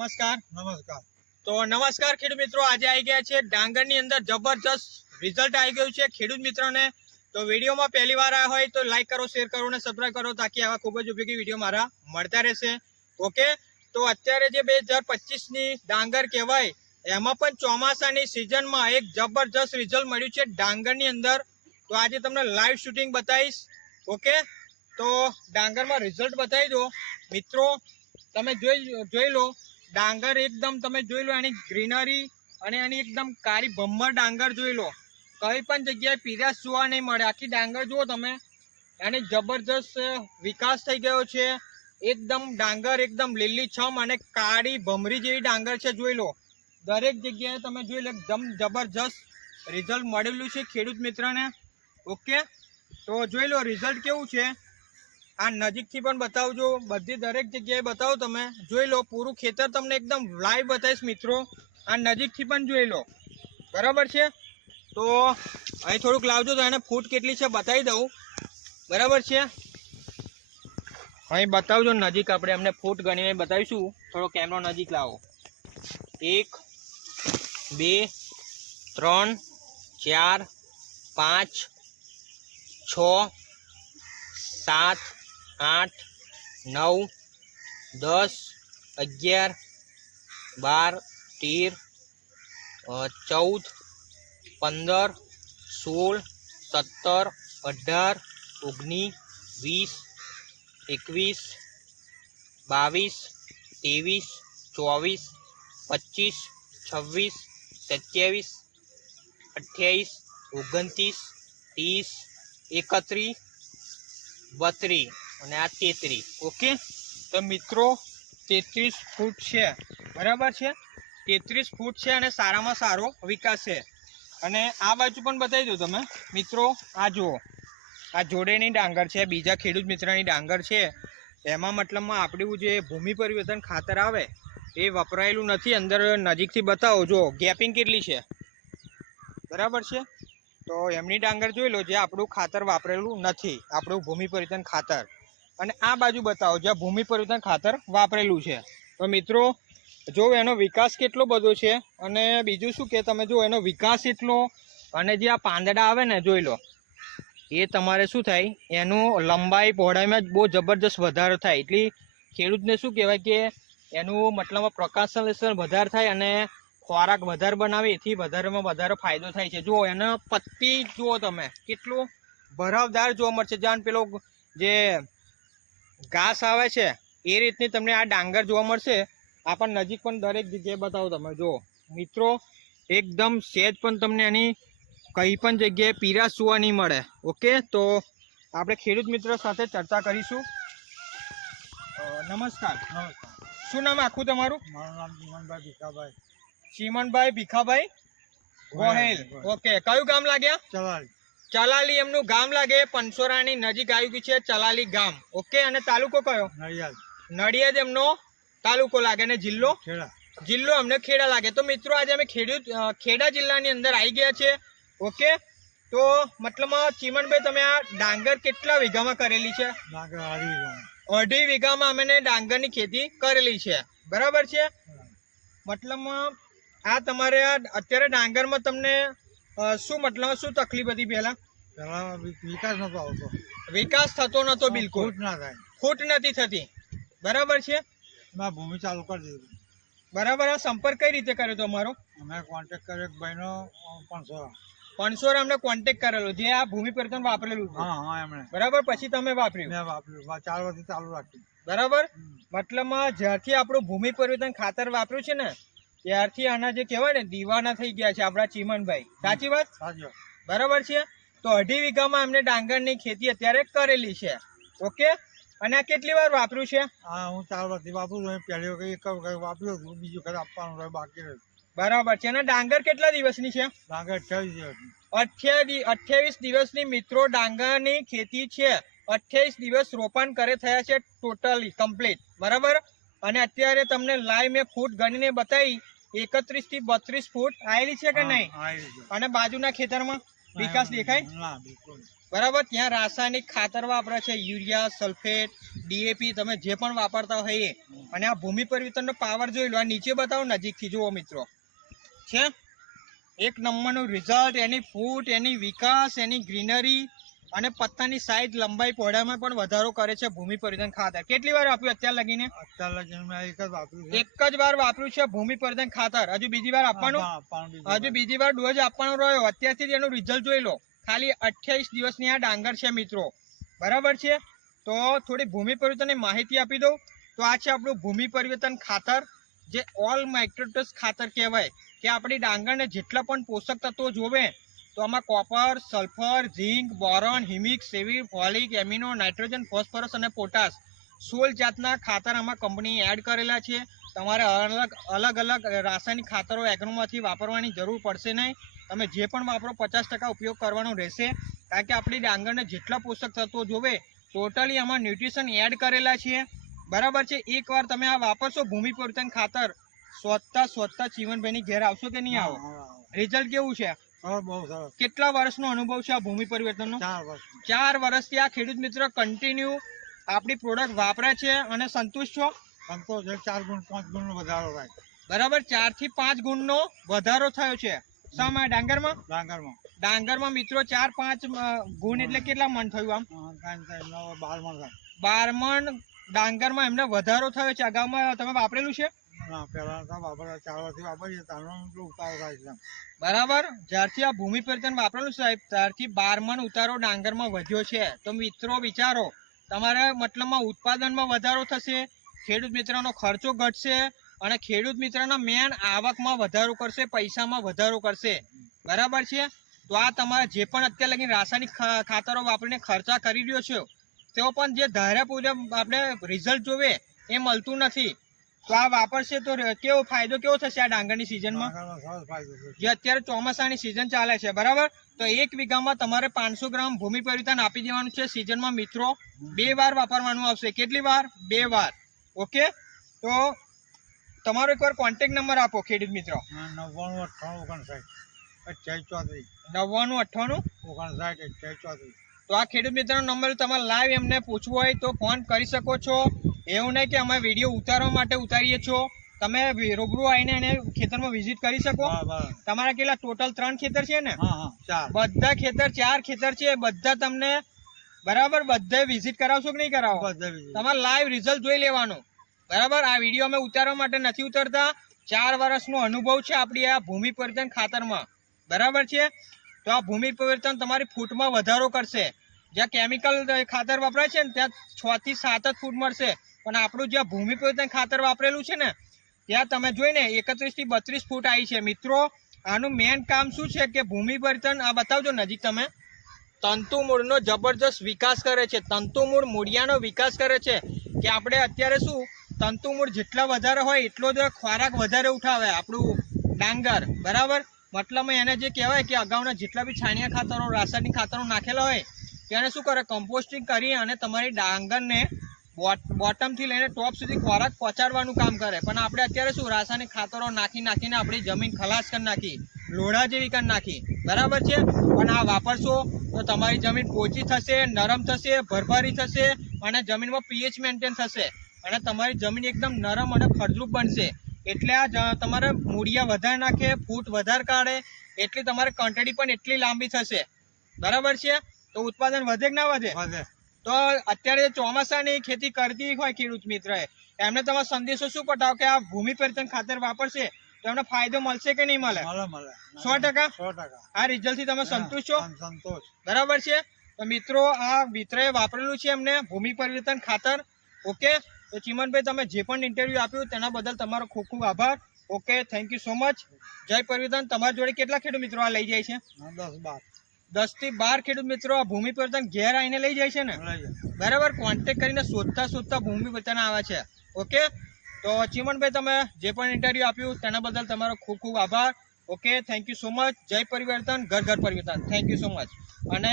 નમસ્કાર. નમસ્કાર. તો નમસ્કાર ખેડૂત મિત્રો આજે આવી ગયા છે. ડાંગરની અંદર જબરજસ્ત રિઝલ્ટ આવી ગયું છે ખેડૂત મિત્રોને. તો વિડીયોમાં પહેલી વાર આવ્યા હોય તો લાઈક કરો શેર કરો અને સબસ્ક્રાઈબ કરો તાકી આવા ખૂબ જ ઉપયોગી વીડિયો મારા મળતા રહેશે. ઓકે તો અત્યારે જે બે હજાર પચીસની ડાંગર કહેવાય એમાં પણ ચોમાસાની સિઝનમાં એક જબરજસ્ત રિઝલ્ટ મળ્યું છે ડાંગરની અંદર. તો આજે તમને લાઈવ શૂટિંગ બતાવીશ. ઓકે તો ડાંગરમાં રિઝલ્ટ બતાવી દો. મિત્રો તમે જોઈ જોઈ લો. ડાંગર એકદમ તમે જોઈ લો, એની ગ્રીનરી અને એની એકદમ કાળી ભમ્મર ડાંગર જોઈ લો. કઈ પણ જગ્યાએ પીરાશ જોવા નહીં મળે. આખી ડાંગર જુઓ તમે. એની જબરજસ્ત વિકાસ થઈ ગયો છે. એકદમ ડાંગર એકદમ લીલીછમ અને કાળી ભમરી જેવી ડાંગર છે, જોઈ લો. દરેક જગ્યાએ તમે જોઈ લો, એકદમ જબરજસ્ત રિઝલ્ટ મળેલું છે ખેડૂત મિત્રને. ઓકે? તો જોઈ લો, રિઝલ્ટ કેવું છે? આ નજીકથી પણ બતાવજો. બધી દરેક જગ્યાએ બતાવો તમે. જોઈ લો, પૂરું ખેતર તમને એકદમ લાઈવ બતાવીશ મિત્રો. આ નજીકથી પણ જોઈ લો. બરાબર છે? તો અહીં થોડુંક લાવજો તો એને ફૂટ કેટલી છે બતાવી દઉં. બરાબર છે? અહીં બતાવજો નજીક આપણે. એમને ફૂટ ગણીને બતાવીશું. થોડો કેમેરો નજીક લાવો. એક, બે, ત્રણ, ચાર, પાંચ, છ, સાત આઠ નવ દસ અગિયાર બાર તેર અ, ચૌદ પંદર સોળ સત્તર અઢાર ઓગણીસ વીસ એકવીસ બાવીસ ત્રેવીસ ચોવીસ પચીસ છવ્વીસ સત્યાવીસ અઠ્યાવીસ ઓગણત્રીસ ત્રીસ એકત્રીસ બત્રીસ અને આ તેત્રીસ. ઓકે? તો મિત્રો, તેત્રીસ ફૂટ છે. બરાબર છે? તેત્રીસ ફૂટ છે અને સારામાં સારો વિકાસ છે. અને આ બાજુ પણ બતાવી દો તમે મિત્રો, આ જુઓ. આ જોડેની ડાંગર છે, બીજા ખેડૂત મિત્રની ડાંગર છે. એમાં મતલબમાં આપણું જે ભૂમિ પરિવર્તન ખાતર આવે, એ વપરાયેલું નથી. અંદર નજીકથી બતાવો જો ગેપિંગ કેટલી છે? બરાબર છે? તો એમની ડાંગર જોઈ લો, જે આપણું ખાતર વાપરેલું નથી. આપણું ભૂમિ પરિવર્તન ખાતર. અને આ બાજુ બતાવો જ્યાં ભૂમિ પરિવર્તન ખાતર વાપરેલું છે. તો મિત્રો, જો એનો વિકાસ કેટલો બધો છે અને બીજું શું કે તમે જો એનો વિકાસ એટલો અને જે આ પાંદડા આવે ને જોઈ લો, એ તમારે શું થાય? એનું લંબાઈ પહોળાઈમાં બહુ જબરજસ્ત વધારો થાય. એટલે ખેડૂતને શું કહેવાય કે એનું મતલબ પ્રકાશ વધારે થાય અને ખોરાક વધારે બનાવે, એથી વધારેમાં વધારે ફાયદો થાય છે. જુઓ એનો પત્તી જુઓ તમે, કેટલું ભરાવદાર જોવા મળશે જાણ પેલો જે ઘાસ આવે છે એ રીતની તમને આ ડાંગર જોવા મળશે. આ પણ નજીક પણ દરેક જગ્યાએ બતાવો તમે જુઓ મિત્રો એકદમ સેજ પણ તમને એની કંઈ પણ જગ્યાએ પીરાશ જોવા નહીં મળે. ઓકે? તો આપણે ખેડૂત મિત્રો સાથે ચર્ચા કરીશું. નમસ્કાર નમસ્કાર. શું નામ આખું તમારું? મારું નામ ચીમનભાઈ ભીખાભાઈ. ચીમનભાઈ ભીખાભાઈ ગોહેલ. ઓકે કયું ગામ લાગ્યા? ચલાલી ચલાલી એમનું ગામ લાગે પંસોરાની નજીક આવી ગયું છે ચલાલી ગામ. ઓકે અને તાલુકો કયો? નડિયાદ. નડિયાદ એમનો તાલુકો લાગે અને જિલ્લો? ખેડા. જિલ્લો અમને ખેડા લાગે. તો મિત્રો આજે અમે ખેડૂત ખેડા જિલ્લાની અંદર આવી ગયા છે. ઓકે? તો મતલબ ચીમનભાઈ તમે આ ડાંગર કેટલા વીઘામાં કરેલી છે? અઢી વીઘામાં. અમે ડાંગરની ખેતી કરેલી છે. બરાબર છે? મતલબ આ તમારે આ અત્યારે ડાંગરમાં તમને શું મતલબ શું તકલીફ હતી પહેલા? પેલા વિકાસ નતો આવતો. વિકાસ થતો નતો બિલકુલ. ખોટ ના થાય. ખૂટ નથી થતી. બરાબર છે? મેં ભૂમિ ચાલુ કરી દીધી. બરાબર આ સંપર્ક કઈ રીતે કર્યો તો અમારો? અમે કોન્ટેક્ટ કર્યો એક ભાઈનો પાંચસો પાંચસો અમને કોન્ટેક્ટ કરેલો જે આ ભૂમિ પરિવર્તન વાપરેલું હા હા એમણે. બરાબર પછી તમે વાપર્યું? મેં વાપર્યું. ચાર વર્ષથી ચાલુ રાખ્યું બરાબર? મતલબમાં જ્યારથી આપણું ભૂમિ પરિવર્તન ખાતર વાપર્યું છે ને ત્યારથી આના જે કહેવાય ને દીવાના થઈ ગયા છે આપણા ચીમનભાઈ. સાચી વાત? બરાબર છે? તો અઢી વીઘામાં એમને ડાંગરની ખેતી અત્યારે કરેલી છે. ઓકે? અને આ કેટલી વાર વાપર્યું છે? હા હું ચાર વર્ષથી વાપરું છું પહેલી વખત એક વખત વાપર્યું હતું બીજું વખત આપવાનું રહ્યું બાકી રહ્યું બરાબર છે. અને ડાંગર કેટલા દિવસની છે? ડાંગર અઠ્યાવીસ દિવસની. અઠ્યાવીસ દિવસની મિત્રો ડાંગરની ખેતી છે. અઠ્યાવીસ દિવસ રોપણ કરે થયા છે ટોટલી કમ્પ્લીટ. બરાબર? અને અત્યારે તમને લાઈવ મેં ફૂટ ગણીને બતાવી એકત્રીસથી બત્રીસ ફૂટ આવેલી છે કે નહીં. અને બાજુના ખેતરમાં વિકાસ દેખાય? બરાબર ત્યાં રાસાયણિક ખાતર વાપરે છે યુરિયા સલ્ફેટ ડીએપી તમે જે પણ વાપરતા હોય એ અને આ ભૂમિ પરિવર્તનનો પાવર જોઈ લો આ નીચે બતાવો નજીકથી જુઓ મિત્રો. છે? એક નંબરનું રિઝલ્ટ એની ફૂટ એની વિકાસ એની ગ્રીનરી અને પત્તાની સાઈઝ લંબાઈ પહોળામાં પણ વધારો કરે છે ભૂમિ પરિવર્તન ખાતર કેટલી વાર આપ્યું અત્યાર લગીને? અત્યાર લગીને એક જ વાપર્યું એક જ વાર વાપર્યું છે ભૂમિ પરિવર્તન ખાતર હજુ બીજી વાર આપવાનું? હજુ બીજી વાર ડોઝ આપવાનો રહ્યો. અત્યારથી એનું રિઝલ્ટ જોઈ લો. ખાલી અઠ્યાવીસ દિવસની આ ડાંગર છે મિત્રો. બરાબર છે? તો થોડી ભૂમિ પરિવર્તનની માહિતી આપી દઉં. તો આ છે આપણું ભૂમિ પરિવર્તન ખાતર જે ઓલ માઇક્રોટસ ખાતર કહેવાય. કે આપણી ડાંગરને જેટલા પણ પોષક તત્વો જોવે તો આમાં copper sulphur zinc boron humic સેવી ફોલિક એમિનો નાઇટ્રોજન ફોસ્ફરસ અને પોટાશ સોળ જાતના ખાતર આમાં કંપનીએ એડ કરેલા છે. તમારે અલગ અલગ અલગ રાસાયણિક ખાતરો એગ્રોમાંથી વાપરવાની જરૂર પડશે નહીં. તમે જે પણ વાપરો પચાસ ટકા ઉપયોગ કરવાનો રહેશે. કારણ કે આપણી ડાંગરને જેટલા પોષક તત્વો જોવે ટોટલી આમાં ન્યુટ્રિશન એડ કરેલા છે. બરાબર છે? એકવાર તમે આ વાપરશો ભૂમિ પરિવર્તન ખાતર સ્વતઃ સ્વતઃ જીવનભાઈની ઘેર આવશો કે નહીં આવો. રિઝલ્ટ કેવું છે? કેટલા વર્ષનો અનુભવ છે આ ભૂમિ પરિવર્તનનો? ચાર વર્ષ. ચાર વર્ષથી આ ખેડૂત મિત્ર કન્ટિન્યુ આપણી પ્રોડક્ટ વાપરે છે અને સંતુષ્ટ છો? સંતોષ છે ચાર ગુણ પાંચ ગુણનો વધારો થાય. બરાબર ચારથી પાંચ ગુણનો વધારો થયો છે. શામાં ડાંગરમાં? ડાંગરમાં. ડાંગરમાં મિત્રો ચાર પાંચ ગુણ એટલે કેટલા મણ થયું આમ? બારમાં થાય. બાર મણ ડાંગરમાં એમને વધારો થયો છે. અગાઉમાં તમે વાપરેલું છે? બરાબર? જ્યારથી આ ભૂમિ પરિવર્તન વાપરેલું સાહેબ, ત્યારથી બારમણ ઉતારો ડાંગરમાં વધ્યો છે. તો મિત્રો, વિચારો, તમારે મતલબમાં ઉત્પાદનમાં વધારો થશે, ખેડૂત મિત્રનો ખર્ચો ઘટશે અને ખેડૂત મિત્રના મેન આવકમાં વધારો કરશે, પૈસામાં વધારો કરશે. બરાબર છે? તો આ તમારે જે પણ અત્યારે લગી રાસાયણિક ખાતરો વાપરીને ખર્ચા કરી રહ્યો છો, તેઓ પણ જે ધાર્યા પૂર્વ આપણે રિઝલ્ટ જોવે, એ મળતું નથી. તો આ વાપરશે તો કેવો ફાયદો કેવો થશે આ ડાંગરની સિઝનમાં જે અત્યારે ચોમાસાની સિઝન ચાલે છે બરાબર? તો એક વીઘામાં તમારે પાંચસો ગ્રામ ભૂમિ પરિવર્તન આપી દેવાનું છે સિઝનમાં મિત્રો. બે વાર વાપરવાનું આવશે. કેટલી વાર? બે વાર. ઓકે? તો તમારો એકવાર કોન્ટેક્ટ નંબર આપો ખેડૂત મિત્રો. નવ્વાણું અઠ્ઠાણું ઓગણસાઠ. ચોત્રીસ. નવ્વાણું અઠ્ઠાણું? ઓગણસાઠ અઠ્યાવીસ ચોત્રીસ. તો આ ખેડૂત મિત્રનો નંબર તમારે લાઈવ એમને પૂછવું હોય તો ફોન કરી શકો છો. એવું નહીં કે અમે વીડિયો ઉતારવા માટે ઉતારીએ છો. તમે રૂબરૂ આવીને એને ખેતરમાં વિઝિટ કરી શકો. તમારા કેટલા? ટોટલ ત્રણ ખેતર છે ને? બધા ખેતર ચાર ખેતર છે. બધા તમને બરાબર બધે વિઝિટ કરાવશો કે નહીં કરાવો? તમારે લાઈવ રિઝલ્ટ જોઈ લેવાનું. બરાબર? આ વીડિયો અમે ઉતારવા માટે નથી ઉતરતા. ચાર વર્ષનો અનુભવ છે આપણી આ ભૂમિ પરિવર્તન ખાતરમાં. બરાબર છે? તો આ ભૂમિ પરિવર્તન તમારી ફૂટમાં વધારો કરશે. જ્યાં કેમિકલ ખાતર વપરાય છે ને ત્યાં છ થી સાત જ ફૂટ મળશે. પણ આપણું જ્યાં ભૂમિ પરિવર્તન ખાતર વાપરેલું છે ને, ત્યાં તમે જોઈને એકત્રીસથી બત્રીસ ફૂટ આવી છે. મિત્રો, આનું મેન કામ શું છે કે ભૂમિ પરિવર્તન આ બતાવજો નજીક તમે, તંતુમૂળનો જબરજસ્ત વિકાસ કરે છે. તંતુમૂળ મૂળિયાનો વિકાસ કરે છે કે આપણે અત્યારે શું, તંતુમૂળ જેટલા વધારે હોય એટલો જ ખોરાક વધારે ઉઠાવે આપણું ડાંગર. બરાબર? મતલબ એને જે કહેવાય કે અગાઉના જેટલા બી છાણિયા ખાતરો, રાસાયણિક ખાતરો નાખેલા હોય, તેને શું કરે? કમ્પોસ્ટિંગ કરી અને તમારી ડાંગરને બોટમથી લઈને ટોપ સુધી ખોરાક પહોંચાડવાનું કામ કરે. પણ આપણે અત્યારે શું, રાસાયણિક ખાતરો નાખી નાખીને આપણી જમીન ખલાસ કરી નાખી, લોઢા જેવી કરી નાખી. બરાબર છે? પણ આ વાપરશો તો તમારી જમીન પોચી થશે, નરમ થશે, ભરભરી થશે અને જમીનમાં પીએચ મેન્ટેન થશે. અને તમારી જમીન એકદમ નરમ અને ફળદ્રુપ બનશે. એટલે આ તમારે મૂળિયા વધારે નાખે, ફૂટ વધારે કાઢે, એટલી તમારે કંટડી પણ એટલી લાંબી થશે. બરાબર છે? તો ઉત્પાદન વધે કે ના વધે? વધે. તો અત્યારે ચોમાસાની ખેતી કરતી હોય ખેડૂત મિત્ર એમને તમારો સંદેશો શું પટાવો કે આ ભૂમિ પરિવર્તન ખાતર વાપરશે? તો એમને ફાયદો મળશે કે નહીં મળે? સો ટકા? સો ટકા. આ રિઝલ્ટથી તમે સંતુષ્ટ છો? સંતોષ. બરાબર છે? તો મિત્રો આ મિત્રએ વાપરેલું છે એમને ભૂમિ પરિવર્તન ખાતર. ઓકે? તો ચિમનભાઈ તમે જે પણ ઇન્ટરવ્યુ આપ્યું તેના બદલ તમારો ખૂબ ખૂબ આભાર. Okay thank you so much જય પરિવર્તન તમારા જોડે કેટલા ખેડૂત મિત્રો આ લઈ જાય છે? દસ બાર. દસથી બાર ખેડૂત મિત્રો આ ભૂમિ પરિવર્તન ઘેર આવીને લઈ જાય છે ને? બરાબર? કોન્ટેક કરીને શોધતા શોધતા ભૂમિ પરિવર્તન આવે છે. ઓકે તો ચિમનભાઈ તમે જે પણ ઇન્ટરવ્યુ આપ્યું તેના બદલ તમારો ખૂબ ખૂબ આભાર. Okay thank you so much જય પરિવર્તન ઘર ઘર પરિવર્તન. થેન્ક યુ સો મચ અને